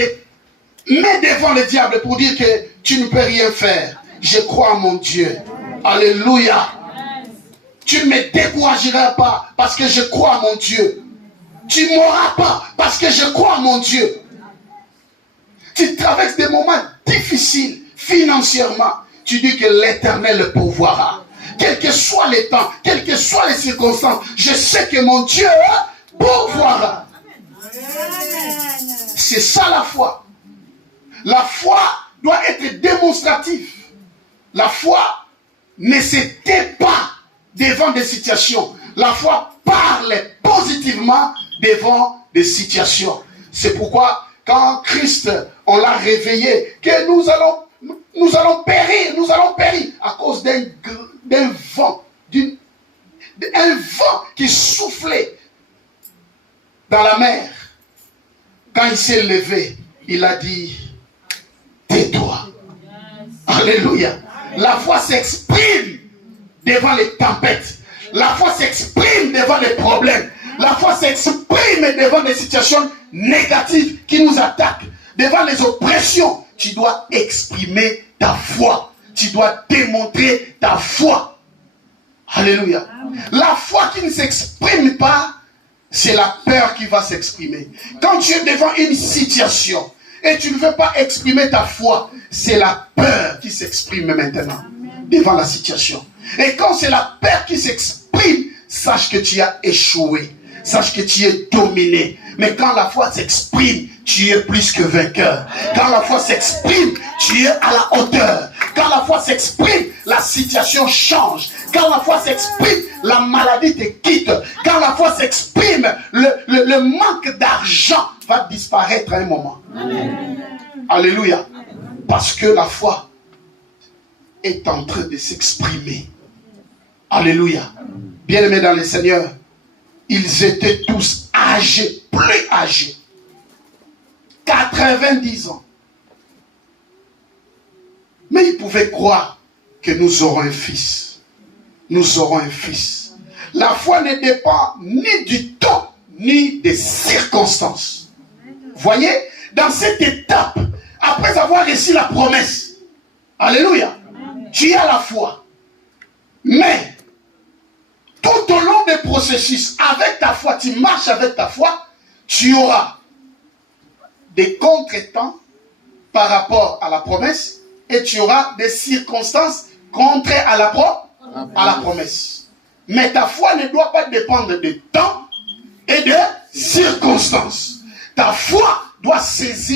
te mets devant le diable pour dire que tu ne peux rien faire. Je crois en mon Dieu. Alléluia. Tu ne me décourageras pas parce que je crois en mon Dieu. Tu ne m'auras pas parce que je crois en mon Dieu. Tu traverses des moments difficiles financièrement. Tu dis que l'Éternel le pourvoira. Quel que soit les temps, quelles que soient les circonstances, je sais que mon Dieu pourvoira. C'est ça la foi. La foi doit être démonstrative. La foi ne se tait pas devant des situations. La foi parle positivement devant des situations. C'est pourquoi quand Christ, on l'a réveillé, que nous allons périr à cause d'un vent, un vent qui soufflait dans la mer. Quand il s'est levé, il a dit, tais-toi. Alléluia. La foi s'exprime devant les tempêtes. La foi s'exprime devant les problèmes. La foi s'exprime devant des situations négatives qui nous attaquent. Devant les oppressions, tu dois exprimer ta foi. Tu dois démontrer ta foi. Alléluia. La foi qui ne s'exprime pas, c'est la peur qui va s'exprimer. Quand tu es devant une situation et tu ne veux pas exprimer ta foi, c'est la peur qui s'exprime maintenant devant la situation. Et quand c'est la peur qui s'exprime, sache que tu as échoué. Sache que tu es dominé. Mais quand la foi s'exprime, tu es plus que vainqueur. Quand la foi s'exprime, tu es à la hauteur. Quand la foi s'exprime, la situation change. Quand la foi s'exprime, la maladie te quitte. Quand la foi s'exprime, le manque d'argent va disparaître à un moment. Amen. Alléluia. Parce que la foi est en train de s'exprimer. Alléluia. Bien-aimés dans le Seigneur, ils étaient tous âgés, plus âgés. 90 ans. Mais ils pouvaient croire que nous aurons un fils. Nous aurons un fils. La foi ne dépend ni du temps, ni des circonstances. Voyez, dans cette étape, après avoir reçu la promesse, alléluia, tu as la foi. Mais, tout au long des processus, avec ta foi, tu marches avec ta foi, tu auras des contretemps par rapport à la promesse et tu auras des circonstances contraires à la promesse. Mais ta foi ne doit pas dépendre de temps et de circonstances. Ta foi doit saisir